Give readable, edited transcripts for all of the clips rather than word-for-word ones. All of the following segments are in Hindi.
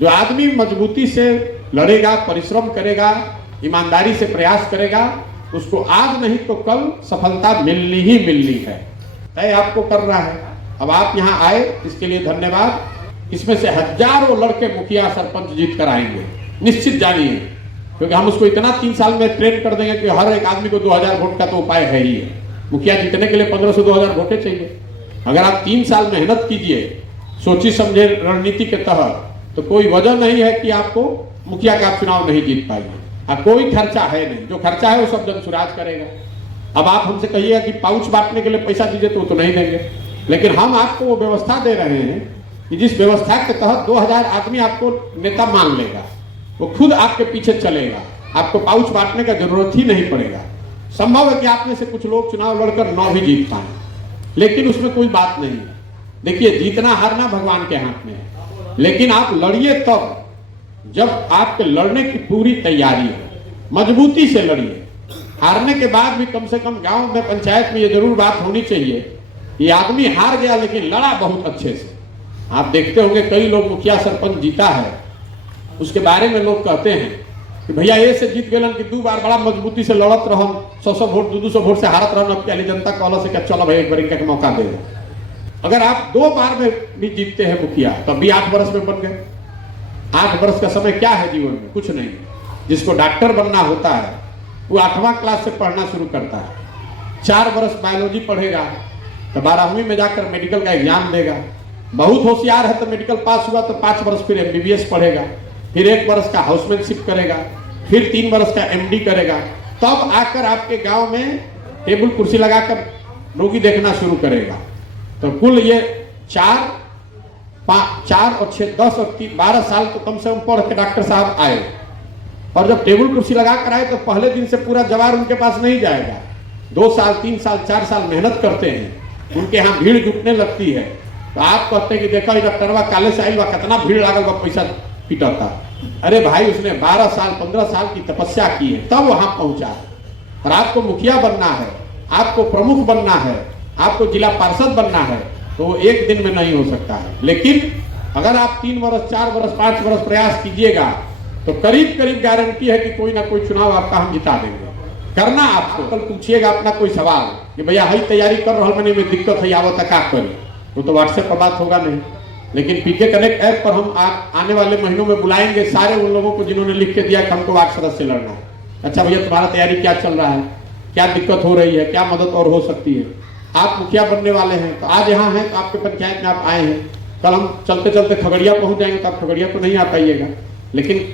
जो आदमी मजबूती से लड़ेगा, परिश्रम करेगा, ईमानदारी से प्रयास करेगा, उसको आज नहीं तो कल सफलता मिलनी ही मिलनी है। तय आपको करना है। अब आप यहाँ आए, इसके लिए धन्यवाद। इसमें से हजारों लड़के मुखिया सरपंच जीत कर आएंगे, निश्चित जानिए, क्योंकि हम उसको इतना 3 साल में ट्रेन कर देंगे कि हर एक आदमी को 2000 वोट का तो उपाय है ही है। मुखिया जीतने के लिए 1500 2000 वोटें चाहिए। अगर आप 3 साल मेहनत कीजिए सोची समझे रणनीति के तहत, तो कोई वजह नहीं है कि आपको मुखिया का चुनाव नहीं जीत पाएंगे। कोई खर्चा है नहीं, जो खर्चा है वो सब जनसुराज करेगा। अब आप हमसे कहिएगा कि पाउच बांटने के लिए पैसा दीजिए, तो नहीं देंगे, लेकिन हम आपको वो व्यवस्था दे रहे हैं कि जिस व्यवस्था के तहत 2000 आदमी आपको नेता मान लेगा, वो खुद आपके पीछे चलेगा, आपको पाउच बांटने का जरूरत ही नहीं पड़ेगा। संभव है कि आप में से कुछ लोग चुनाव लड़कर न भी जीत पाए, लेकिन उसमें कोई बात नहीं। देखिए, जीतना हारना भगवान के हाथ में है, लेकिन आप लड़िए तब जब आपके लड़ने की पूरी तैयारी है, मजबूती से लड़िए। हारने के बाद भी कम से कम गांव में, पंचायत में ये जरूर बात होनी चाहिए कि आदमी हार गया लेकिन लड़ा बहुत अच्छे से। आप देखते होंगे कई लोग मुखिया सरपंच जीता है, उसके बारे में लोग कहते हैं कि भैया ये से जीत गए कि 2 बार बड़ा मजबूती से लड़त रहो, 100 वोट 200 वोट से हारत रहो, अब पहले जनता कहला से क्या चलो भाई एक बार इनका मौका दे दो। अगर आप 2 बार में भी जीतते हैं मुखिया, तब भी 8 वर्ष में बन गए। 8 वर्ष का समय क्या है जीवन में? कुछ नहीं। जिसको डॉक्टर बनना होता है वो 8वां क्लास से पढ़ना शुरू करता है, 4 वर्ष बायोलॉजी पढ़ेगा, तो 12वीं में जाकर मेडिकल का एग्जाम देगा। बहुत होशियार है तो मेडिकल पास हुआ तो 5 वर्ष फिर MBBS पढ़ेगा, फिर 1 वर्ष का हाउसमैनशिप करेगा, फिर 3 वर्ष का MD करेगा, तब आकर आपके गांव में टेबल कुर्सी लगाकर रोगी देखना शुरू करेगा। तो कुल ये 4 और 6 10 और 12 साल तो कम से कम पढ़ के डॉक्टर साहब आए। और जब टेबल कुर्सी लगा कर आए तो पहले दिन से पूरा जवार उनके पास नहीं जाएगा। 2 साल 3 साल 4 साल मेहनत करते हैं, उनके यहाँ भीड़ जुटने लगती है। तो आप कहते हैं कि देखा डॉक्टरवा काले से आई बा, कितना भीड़ लागल बा, पैसा पिटता। अरे भाई, उसने 12 साल 15 साल की तपस्या की है, तब वहां पहुंचा है। और आपको मुखिया बनना है, आपको प्रमुख बनना है, आपको जिला पार्षद बनना है, तो वो एक दिन में नहीं हो सकता है। लेकिन अगर आप 3 वर्ष 4 वर्ष 5 वर्ष प्रयास कीजिएगा तो करीब करीब गारंटी है कि कोई ना कोई चुनाव आपका हम जिता देंगे। करना आपको, कल पूछिएगा अपना कोई सवाल कि भैया हई तैयारी कर रहा मैंने में दिक्कत है, आवत क्या करी, वो तो व्हाट्सएप पर बात होगा नहीं। लेकिन पीके कनेक्ट ऐप पर हम आने वाले महीनों में बुलाएंगे सारे उन लोगों को जिन्होंने लिख के दिया कि हमको वार्ड सदस्य से लड़ना है। अच्छा भैया, तुम्हारा तैयारी क्या चल रहा है, क्या दिक्कत हो रही है, क्या मदद और हो सकती है। आप मुखिया बनने वाले हैं तो आज यहाँ हैं, तो आपके पंचायत में आप आए हैं, कल हम चलते चलते खगड़िया पहुंच जाएंगे तो आप खगड़िया तो नहीं आ पाइएगा, लेकिन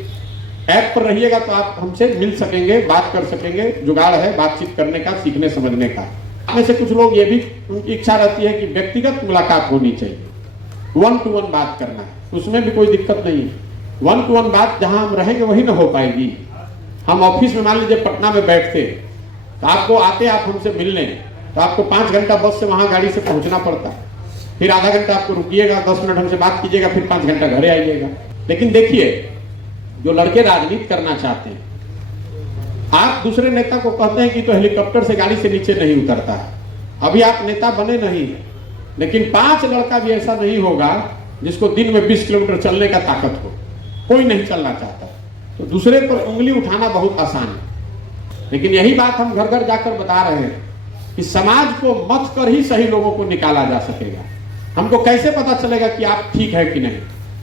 ऐप पर रहिएगा तो आप हमसे मिल सकेंगे, बात कर सकेंगे। जुगाड़ है बातचीत करने का, सीखने समझने का। में से कुछ लोग ये भी उनकी इच्छा रहती है कि व्यक्तिगत मुलाकात होनी चाहिए, 1 to 1 बात करना है, उसमें भी कोई दिक्कत नहीं है। 1 to 1 बात जहां हम रहेंगे वही ना हो पाएगी। हम ऑफिस में मान लीजिए पटना में बैठते, तो आपको आते आप हमसे मिलने, तो आपको 5 घंटा बस से वहां गाड़ी से पहुंचना पड़ता है, फिर आधा घंटा आपको रुकिएगा, 10 मिनट हमसे बात कीजिएगा, फिर 5 घंटा घरे आइएगा। लेकिन देखिए, जो लड़के राजनीति करना चाहते हैं, आप दूसरे नेता को कहते हैं कि तो हेलीकॉप्टर से गाड़ी से नीचे नहीं उतरता है, अभी आप नेता बने नहीं है। लेकिन 5 लड़का भी ऐसा नहीं होगा जिसको दिन में 20 किलोमीटर चलने का ताकत हो, कोई नहीं चलना चाहता। तो दूसरे पर उंगली उठाना बहुत आसान है। लेकिन यही बात हम घर घर जाकर बता रहे हैं कि समाज को मत कर ही सही लोगों को निकाला जा सकेगा। हमको कैसे पता चलेगा कि आप ठीक है कि नहीं?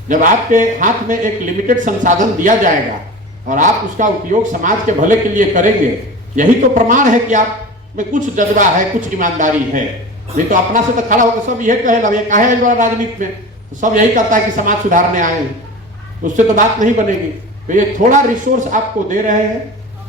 जब आपके हाथ में एक लिमिटेड संसाधन दिया जाएगा और आप उसका उपयोग समाज के भले के लिए करेंगे, यही तो प्रमाण है कि आप में कुछ जज्बा है, कुछ ईमानदारी है। नहीं तो अपना से तो खड़ा होकर सब यही कहेगा ये काहे आइल बा राजनीति में, तो सब यही कहता है कि समाज सुधारने आए हैं, उससे तो बात नहीं बनेगी। तो ये थोड़ा रिसोर्स आपको दे रहे हैं,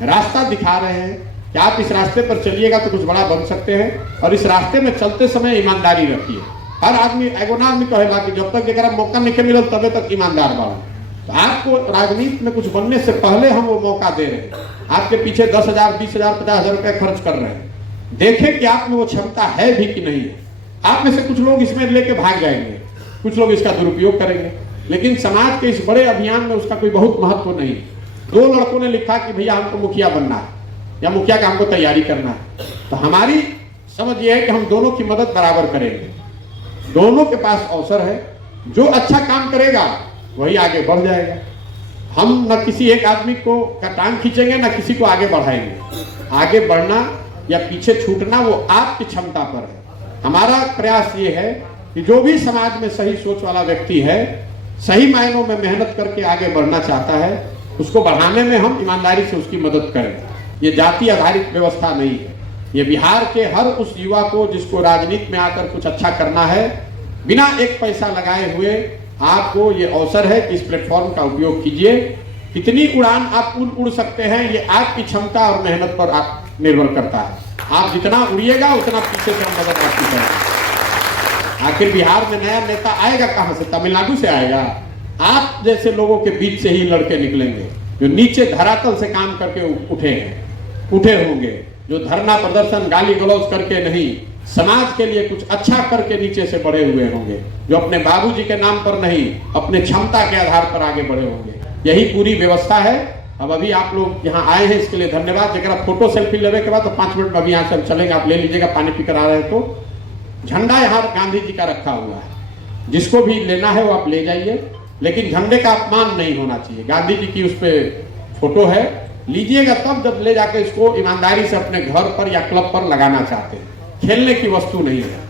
रास्ता दिखा रहे हैं कि आप इस रास्ते पर चलिएगा तो कुछ बड़ा बन सकते हैं। और इस रास्ते में चलते समय ईमानदारी रखिए। हर आदमी एगो ना आदमी कहेगा कि जब तक एक मौका नहीं मिलल तबे तक ईमानदार बनो। तो आपको राजनीति में कुछ बनने से पहले हम वो मौका दे रहे हैं। आपके पीछे 10,000 20,000 50,000 रुपए खर्च कर रहे हैं, देखें कि आप में वो क्षमता है भी कि नहीं है। आप में से कुछ लोग इसमें लेके भाग जाएंगे, कुछ लोग इसका दुरुपयोग करेंगे, लेकिन समाज के इस बड़े अभियान में उसका कोई बहुत महत्व नहीं। 2 लड़कों ने लिखा कि भैया हमको मुखिया बनना है या मुखिया का हमको तैयारी करना है। तो हमारी समझ ये है कि हम दोनों की मदद बराबर करेंगे। दोनों के पास अवसर है, जो अच्छा काम करेगा वही आगे बढ़ जाएगा। हम न किसी एक आदमी को का टांग खींचेंगे, न किसी को आगे बढ़ाएंगे। आगे बढ़ना या पीछे छूटना वो आपकी क्षमता पर है। हमारा प्रयास ये है कि जो भी समाज में सही सोच वाला व्यक्ति है, सही मायनों में मेहनत करके आगे बढ़ना चाहता है, उसको बढ़ाने में हम ईमानदारी से उसकी मदद करें। ये जाति आधारित व्यवस्था नहीं है। ये बिहार के हर उस युवा को जिसको राजनीति में आकर कुछ अच्छा करना है, बिना एक पैसा लगाए हुए आपको ये अवसर है कि इस प्लेटफॉर्म का उपयोग कीजिए। कितनी उड़ान आप उड़ सकते हैं, ये आपकी क्षमता और मेहनत पर निर्भर करता है। आप जितना उड़िएगा उतना पीछे से हम मदद आपकी करेंगे। आखिर बिहार में नया नेता आएगा कहां से? तमिलनाडु से आएगा। आप जैसे लोगों के बीच से ही लड़के निकलेंगे, जो नीचे धरातल से काम करके उठे होंगे, जो धरना प्रदर्शन गाली गलौज करके नहीं, समाज के लिए कुछ अच्छा करके नीचे से बढ़े हुए होंगे, जो अपने बाबूजी के नाम पर नहीं, अपने क्षमता के आधार पर आगे बढ़े होंगे। यही पूरी व्यवस्था है। अब अभी आप लोग यहाँ आए हैं, इसके लिए धन्यवाद। जरा फोटो सेल्फी लेने के बाद तो 5 मिनट में अभी यहाँ से हम चलेंगे, आप ले लीजिएगा, पानी पीकर आ रहे हैं तो। झंडा यहाँ गांधी जी का रखा हुआ है, जिसको भी लेना है वो आप ले जाइए, लेकिन झंडे का अपमान नहीं होना चाहिए। गांधी जी की उस पर फोटो है, लीजिएगा तब जब ले जाकर इसको ईमानदारी से अपने घर पर या क्लब पर लगाना चाहते हैं। खेलने की वस्तु नहीं है।